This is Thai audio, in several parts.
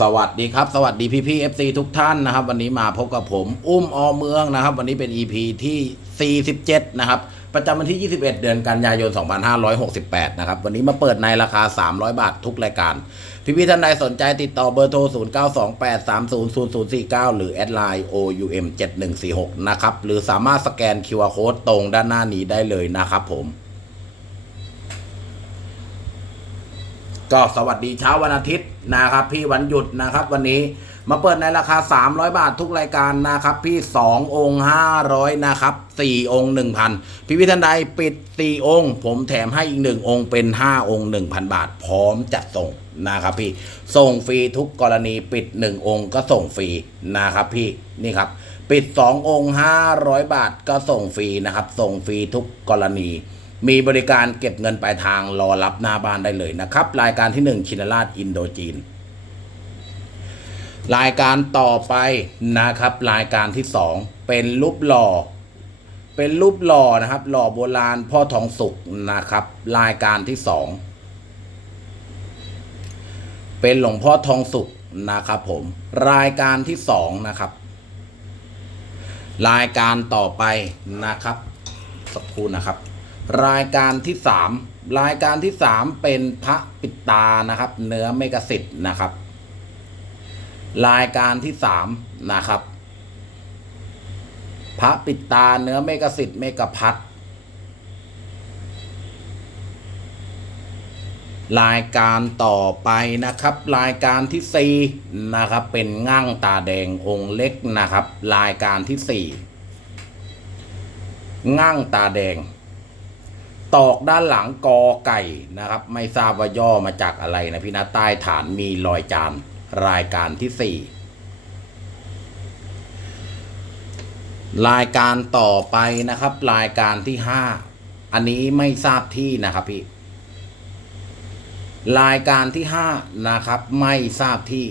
สวัสดีครับ สวัสดีพี่พี่เอฟซีทุกท่านนะครับ วันนี้มาพบกับผม อุ้มอเมืองนะครับ วันนี้เป็น EP ที่ 47 นะครับ ประจำวันที่ 21 เดือนกันยายน 2568 นะครับ วันนี้มาเปิดในราคา 300 บาททุกรายการ พี่พี่ท่านใดสนใจติดต่อเบอร์โทร 0928300049 หรือแอดไลน์ OUM 7146 นะครับ หรือสามารถสแกน QR Code ตรงด้านหน้านี้ได้เลยนะครับผม ก็สวัสดีเช้าวันอาทิตย์นะครับ พี่วันหยุดนะครับ วันนี้มาเปิดในราคา 300 บาททุกรายการนะครับ พี่ 2 องค์ 500 นะครับ 4 องค์ 1,000 พี่พิทันใดปิด 4 องค์ ผมแถมให้อีก 1 องค์เป็น 5 องค์ 1,000 บาท พร้อมจัดส่งนะครับพี่ ส่งฟรีทุกกรณีปิด 1 องค์ก็ส่งฟรีนะครับพี่นี่ครับ ปิด 2 องค์ 500 บาทก็ส่งฟรีนะครับ ส่งฟรีทุกกรณี มีบริการเก็บเงินปลายทางรอรับหน้าบ้านได้เลยนะครับ รายการที่ 1 ชินราชอินโดจีน รายการต่อไปนะครับ รายการที่ 2 เป็นรูปหล่อ เป็นรูปหล่อนะครับ หล่อโบราณพ่อทองสุกนะครับ รายการที่ 2 เป็นหลวงพ่อทองสุกนะครับผม รายการที่ 2 นะครับ รายการต่อไปนะครับ สักครู่นะครับ รายการที่สามรายการที่สามเป็นพระปิดตานะครับ เนื้อเมกสิทธ์นะครับ รายการที่สามนะครับ พระปิดตาเนื้อเมกสิทธ์เมกพัทรายการต่อไปนะครับ รายการที่สี่นะครับ เป็นง่างตาแดงองค์เล็กนะครับ รายการที่สี่ง่างตาแดง ตอกด้านหลังกอไก่นะครับ ไม่ทราบว่าย่อมาจากอะไรนะพี่นะใต้ฐานมีรอยจานรายการที่สี่รายการต่อไปนะครับ รายการที่ห้าอันนี้ไม่ทราบที่นะครับพี่รายการที่ห้านะครับ ไม่ทราบที่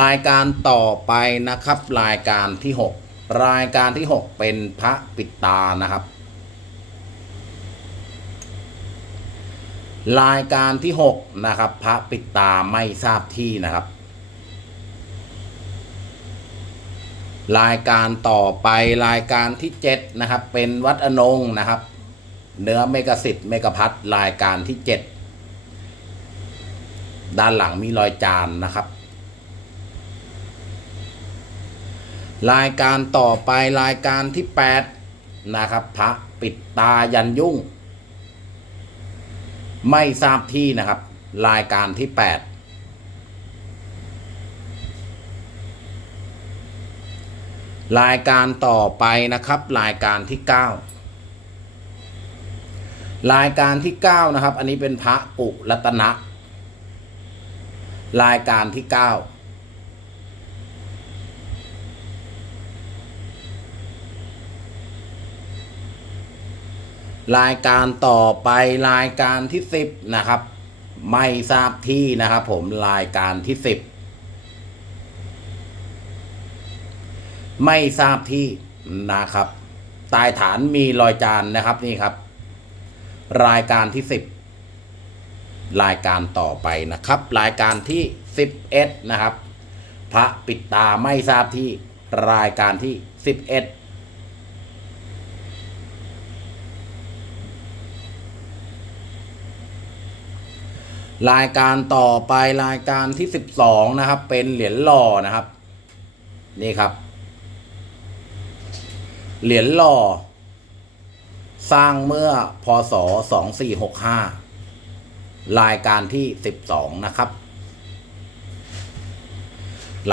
รายการต่อไปนะครับ รายการที่หกรายการที่หกเป็นพระปิดตานะครับ รายการที่หกนะครับ พระปิดตาไม่ทราบที่นะครับ รายการต่อไปรายการที่เจ็ดนะครับ เป็นวัดอนงนะครับ เนื้อเมกสิทธิ์เมกพัทรายการที่เจ็ดด้านหลังมีรอยจานนะครับ รายการต่อไปรายการที่8นะครับพระปิดตายันยุ่ง ไม่ทราบที่นะครับ รายการที่ 8 รายการต่อไปนะครับ รายการที่ 9 รายการที่ 9 นะครับ อันนี้เป็นพระปุรัตนะ รายการที่ 9 รายการต่อไปรายการที่สิบนะครับ ไม่ทราบที่นะครับ ผมรายการที่สิบไม่ทราบที่นะครับใต้ฐานมีรอยจานนะครับนี่ครับ รายการที่สิบรายการต่อไปนะครับ รายการที่สิบเอ็ดนะครับ พระปิดตาไม่ทราบที่รายการที่สิบเอ็ด รายการต่อไปรายการที่สิบสองนะครับ เป็นเหรียญหล่อนะครับ นี่ครับ เหรียญหล่อ สร้างเมื่อพศสองสี่หกห้ารายการที่สิบสองนะครับ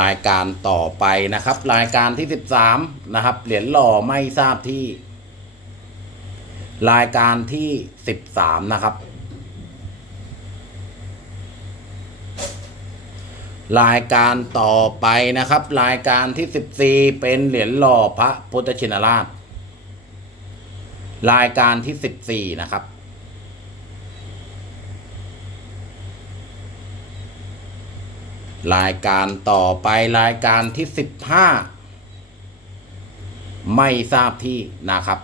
รายการต่อไปนะครับ รายการที่สิบสามนะครับ เหรียญหล่อไม่ทราบที่ รายการที่สิบสามนะครับ รายการต่อไปนะครับ รายการที่สิบสี่เป็นเหรียญหล่อพระพุทธชินราช รายการที่สิบสี่นะครับ รายการต่อไปรายการที่สิบห้าไม่ทราบที่นะครับ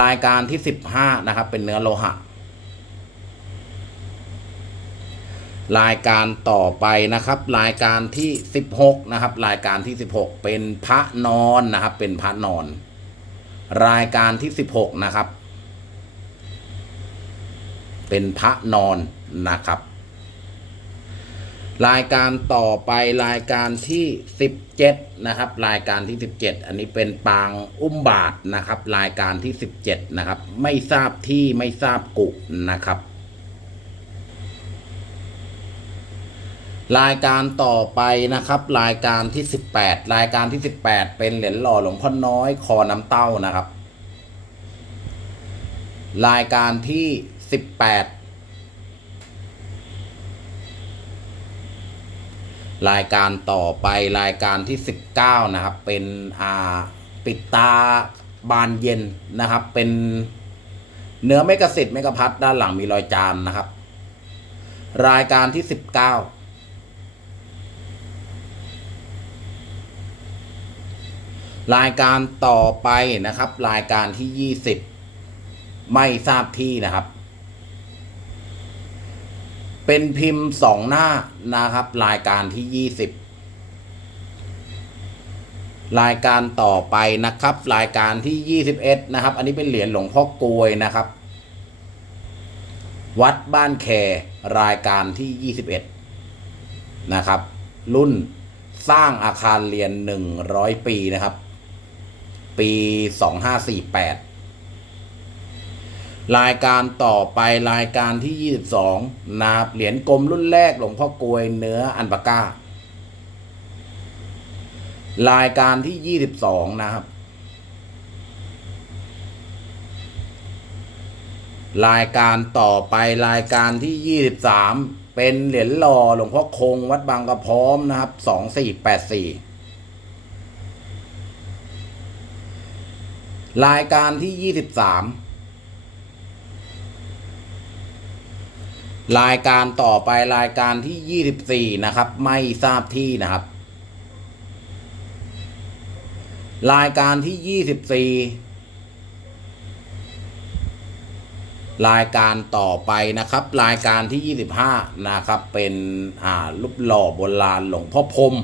รายการที่สิบห้านะครับ เป็นเนื้อโลหะ รายการต่อไปนะครับ รายการที่สิบหกนะครับ รายการที่สิบหกเป็นพระนอนนะครับ เป็นพระนอน รายการที่สิบหกนะครับ เป็นพระนอนนะครับ รายการต่อไปรายการที่สิบเจ็ดนะครับ รายการที่สิบเจ็ดอันนี้เป็นปางอุ้มบาทนะครับ รายการที่สิบเจ็ดนะครับ ไม่ทราบที่ไม่ทราบกุนะครับ รายการต่อไปนะครับ รายการที่สิบแปดรายการที่สิบแปดเป็นเหรียญหล่อหลวงพ่อน้อยคอน้ำเต้านะครับ รายการที่สิบแปดรายการต่อไปรายการที่ 19 นะครับ เป็นอ่าปิดตาบานเย็นนะครับ เป็นเนื้อไม่กะสิทธิ์ไม่กะพัดด้านหลังมีรอยจานนะครับ รายการที่ 19 รายการต่อไปนะครับ รายการที่20ไม่ทราบที่นะครับ เป็นพิมพ์สองหน้านะครับ รายการที่ยี่สิบรายการต่อไปนะครับ รายการที่ยี่สิบเอ็ดนะครับ อันนี้เป็นเหรียญหลวงพ่อกลวยนะครับ วัดบ้านแครายการที่ยี่สิบเอ็ดนะครับ รุ่นสร้างอาคารเรียนหนึ่งร้อยปีนะครับ ปีสองห้าสี่แปดรายการต่อไปรายการที่22นะครับเหรียญกลมรุ่นแรกหลวงพ่อกลวยเนื้ออันปาก้ารายการที่22นะครับ รายการต่อไปรายการที่23เป็นเหรียญหล่อหลวงพ่อคงวัดบางกระพร้อมนะครับ2484 รายการที่23รายการต่อไปรายการที่24นะครับ ไม่ทราบที่นะครับ รายการที่24รายการต่อไปนะครับ รายการที่ 25 นะครับ เป็นอ่ารูปหล่อโบราณหลวงพ่อพรม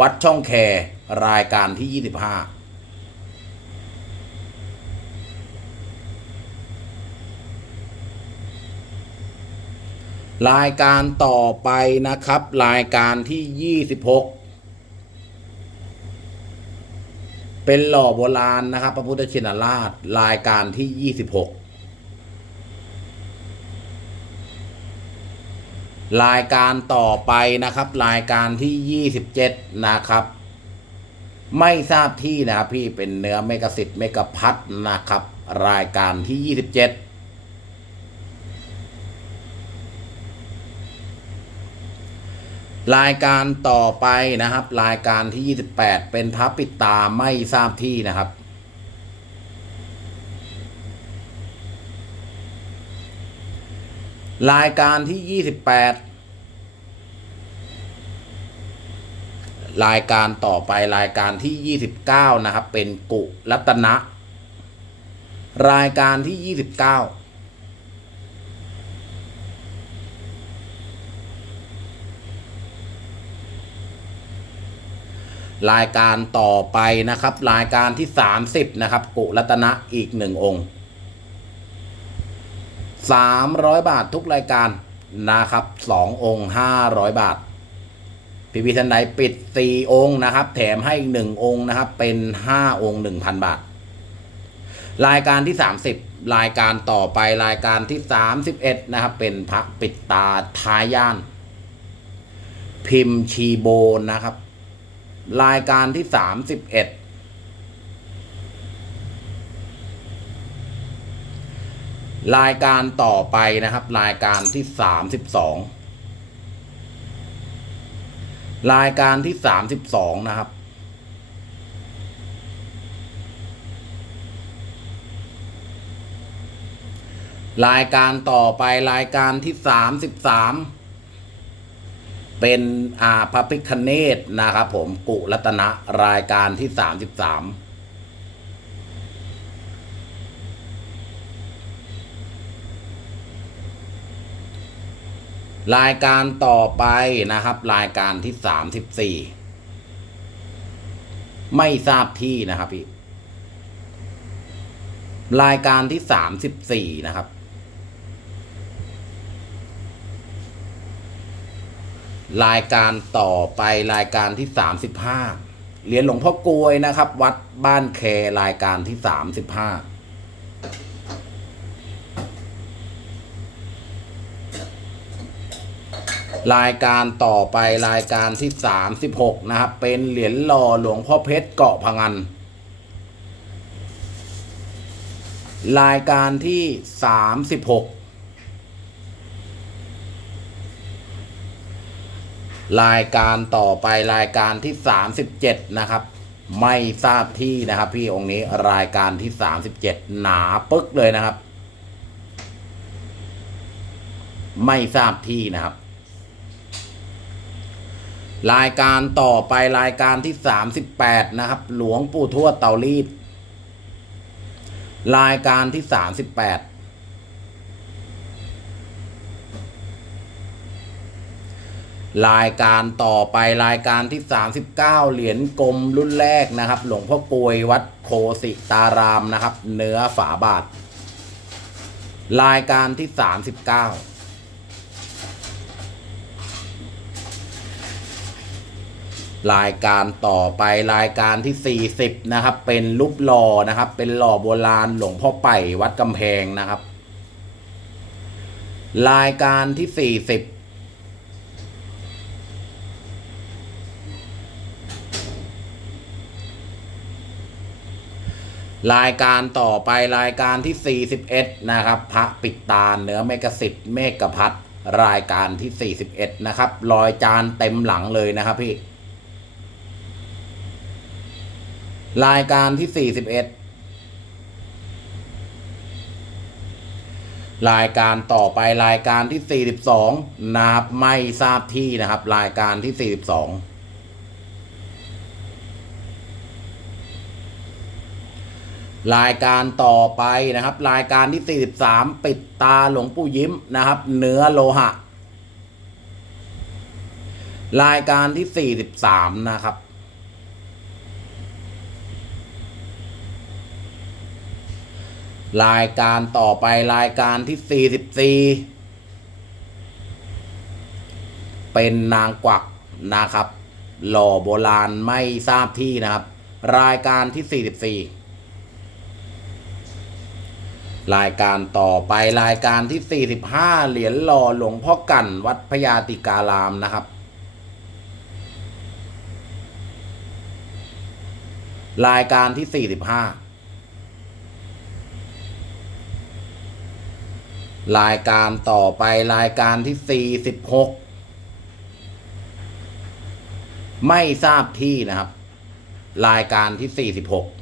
วัดช่องแครายการที่ 25 รายการต่อไปนะครับ รายการที่ 26 เป็นหล่อโบราณนะครับ พระพุทธชินราช รายการที่ 26 รายการต่อไปนะครับ รายการที่ 27 นะครับ ไม่ทราบที่นะครับพี่เป็นเนื้อเมกะสิทธิ์เมกะพัดนะครับ รายการที่ 27 รายการต่อไปนะครับ รายการที่ 28 เป็นพระปิดตาไม่ทราบที่นะครับ รายการที่ 28 รายการต่อไปรายการที่ 29 นะครับ เป็นกุรัตนะ รายการที่ 29 รายการต่อไปนะครับ รายการที่ 30 นะครับ กุรัตนะอีกหนึ่งองค์ 300 บาททุกรายการนะครับ2องค์ 500 บาทพิพิธันใดปิด 4 องค์นะครับ แถมให้อีกหนึ่งองค์นะครับ เป็น 5 องค์ 1,000 บาท รายการที่ 30 รายการต่อไปรายการที่ 31 นะครับ เป็นพระปิดตาท้ายย่าน พิมพ์ชีโบนะครับ รายการที่สามสิบเอ็ดรายการต่อไปนะครับ รายการที่สามสิบสองรายการที่สามสิบสองนะครับ รายการต่อไปรายการที่สามสิบสาม เป็นอาพระพิคเนตนะครับผมกุรัตนะรายการที่สามสิบสามรายการต่อไปนะครับ รายการที่สามสิบสี่ไม่ทราบที่นะครับพี่ รายการที่สามสิบสี่นะครับ รายการต่อไปรายการที่สามสิบห้าเหรียญหลวงพ่อกลวยนะครับ วัดบ้านแครายการที่สามสิบห้ารายการต่อไปรายการที่สามสิบหกนะครับ เป็นเหรียญหล่อหลวงพ่อเพชรเกาะพังัน รายการที่สามสิบหก รายการต่อไปรายการที่ 37 นะครับ ไม่ทราบที่นะครับ พี่องค์นี้รายการที่ 37 หนาปึ๊กเลยนะครับ ไม่ทราบที่นะครับ รายการต่อไปรายการที่ 38 นะครับ หลวงปู่ทวดเตารีดรายการที่ 38 รายการต่อไปรายการที่สามสิบเก้าเหรียญกลมรุ่นแรกนะครับ หลวงพ่อกวยวัดโคสิตารามนะครับ เนื้อฝาบาท รายการที่สามสิบเก้ารายการต่อไปรายการที่ 40 นะครับ เป็นรูปหล่อนะครับ เป็นหล่อโบราณหลวงพ่อไป่วัดกำแพงนะครับ รายการที่ 40 รายการต่อไปรายการที่ 41 นะครับ พระปิดตาเนื้อเมกสิทธิ์เมกพัทรายการที่ 41 นะครับรอยจานเต็มหลังเลยนะครับพี่ รายการที่ 41 รายการต่อไปรายการที่ 42 นะครับไม่ทราบที่นะครับ รายการที่ 42 รายการต่อไปนะครับ รายการที่ 43 ปิดตาหลวงปู่ยิ้มนะครับ เนื้อโลหะ รายการที่ 43 นะครับ รายการต่อไปรายการที่ 44 เป็นนางกวักนะครับ หล่อโบราณไม่ทราบที่นะครับ รายการที่ 44 รายการต่อไปรายการที่ 45 เหรียญหล่อหลวงพ่อกันวัดพญาติการามนะครับ รายการที่ 45 รายการต่อไปรายการที่ 46 ไม่ทราบที่นะครับ รายการที่ 46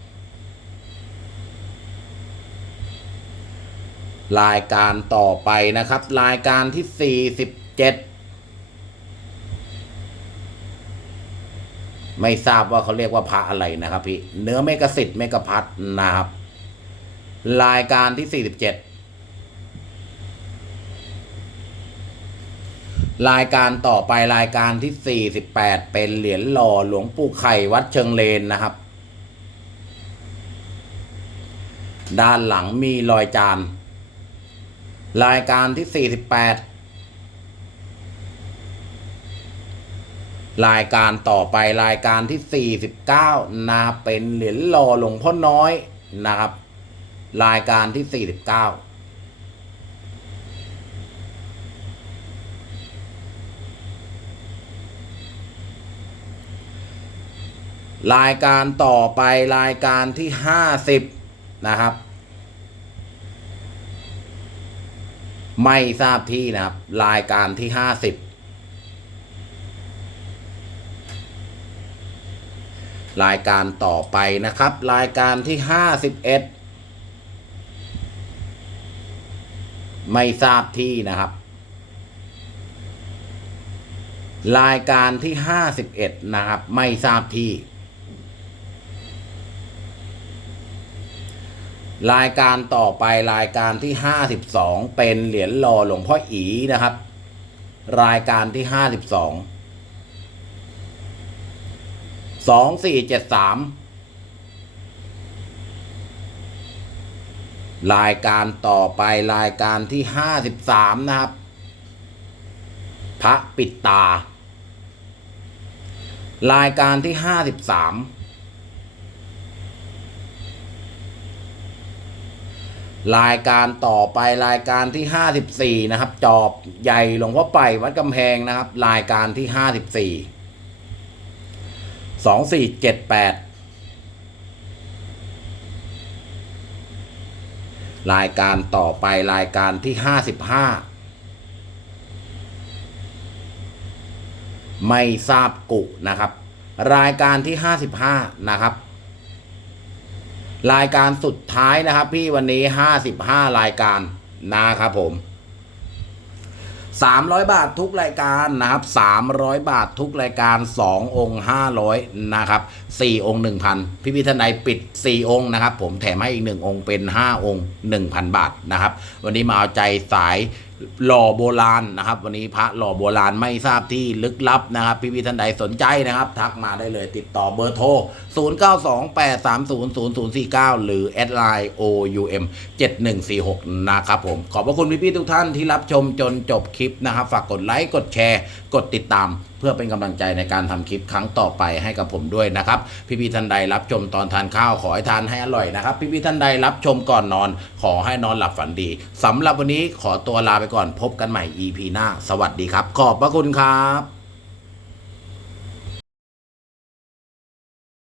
รายการต่อไปนะครับ รายการที่ 47 ไม่ทราบว่าเขาเรียกว่าพระอะไรนะครับพี่ เนื้อเมกสิทธิ์เมกพัทนะครับ รายการที่ 47 รายการต่อไปรายการที่ 48 เป็นเหรียญหล่อหลวงปู่ไข่วัดเชิงเลนนะครับ ด้านหลังมีรอยจาน รายการที่ 48 รายการต่อไปรายการที่ 49นะเป็นเหรียญหล่อหลวงพ่อน้อยนะครับ รายการที่ 49รายการต่อไปรายการที่ 50 นะครับ ไม่ทราบที่นะครับ รายการที่50รายการต่อไปนะครับ รายการที่51ไม่ทราบที่นะครับ รายการที่51นะครับ ไม่ทราบที่ รายการต่อไปรายการที่ 52 เป็นเหรียญรอหลวงพ่ออีนะครับ รายการที่ 52 2473 รายการต่อไปรายการที่ 53 นะครับ พระปิดตา รายการที่ 53 รายการต่อไปรายการที่ห้าสิบสี่นะครับ จอบใหญ่หลวงพ่อไปวัดกำแพงนะครับ รายการที่ห้าสิบสี่สองสี่เจ็ดแปดรายการต่อไปรายการที่ห้าสิบห้าไม่ทราบกุนะครับ รายการที่ 55 นะครับ รายการสุดท้ายนะครับ พี่วันนี้55รายการนะครับผม300บาททุกรายการนะครับ300บาททุกรายการ2องค์500นะครับ4องค์1,000พี่พิธนัยปิด4องค์นะครับ ผมแถมให้อีก1องค์เป็น5องค์1,000บาทนะครับ วันนี้มาเอาใจสาย หล่อโบราณนะครับ วันนี้พระหล่อโบราณไม่ทราบที่ลึกลับนะครับ พี่พี่ท่านใดสนใจนะครับ ทักมาได้เลยติดต่อเบอร์โทร 0928300049 หรือแอดไลน์ OUM 7146 นะครับผม ขอบพระคุณพี่พี่ทุกท่านที่รับชมจนจบคลิปนะครับ ฝากกดไลค์กดแชร์ กดติดตาม เพื่อเป็นกำลังใจในการทำคลิปครั้งต่อไปให้กับผมด้วยนะครับ พี่ๆท่านใดรับชมตอนทานข้าวขอให้ทานให้อร่อยนะครับ พี่ๆท่านใดรับชมก่อนนอน ขอให้นอนหลับฝันดีสำหรับวันนี้ขอตัวลาไปก่อนพบกันใหม่ EP หน้า สวัสดีครับ ขอบพระคุณครับ